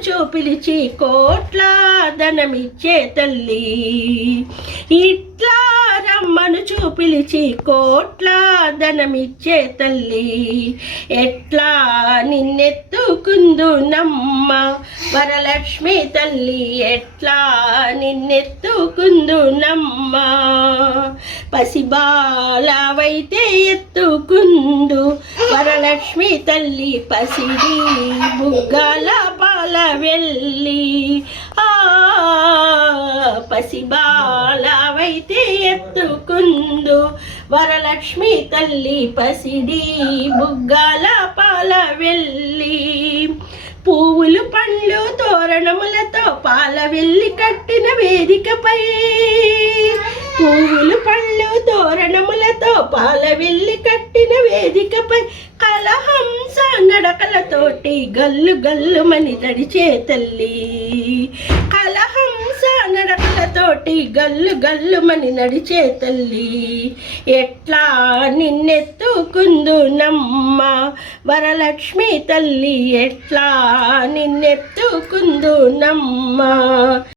రమ్మను చూపిలిచి కోట్ల ధనమిచ్చే తల్లి. ఇట్లా రమ్మను చూపిలిచి కోట్ల ధనమిచ్చే తల్లి. ఎట్లా నిన్నెత్తుకుందు నమ్మ వరలక్ష్మి తల్లి. ఎట్లా నిన్నెత్తుకుందు నమ్మ పసిబాలవైతే ఎత్తుకుందు వరలక్ష్మి తల్లి. పసిడి బుగ్గల పాల వెళ్ళి ఆ పసిబాలవైతే ఎత్తుకుందు. వరలక్ష్మి తల్లి పసిడి బుగ్గాల పాల వెళ్ళి పువ్వులు పండ్లు తోరణములతో పాల వెళ్ళి కట్టిన వేదికపై. పువ్వులు పళ్ళు తోరణములతో పాల వెళ్ళి కట్టిన వేదికపై కలహంస కలకలతోటి గల్లు గల్లుమని నడిచే తల్లి కలహంస నడకలతోటి గల్లు గల్లుమని నడిచే తల్లి ఎట్లా నిన్నెత్తుకుందు నమ్మ వరలక్ష్మి తల్లి ఎట్లా నిన్నెత్తుకుందు నమ్మ.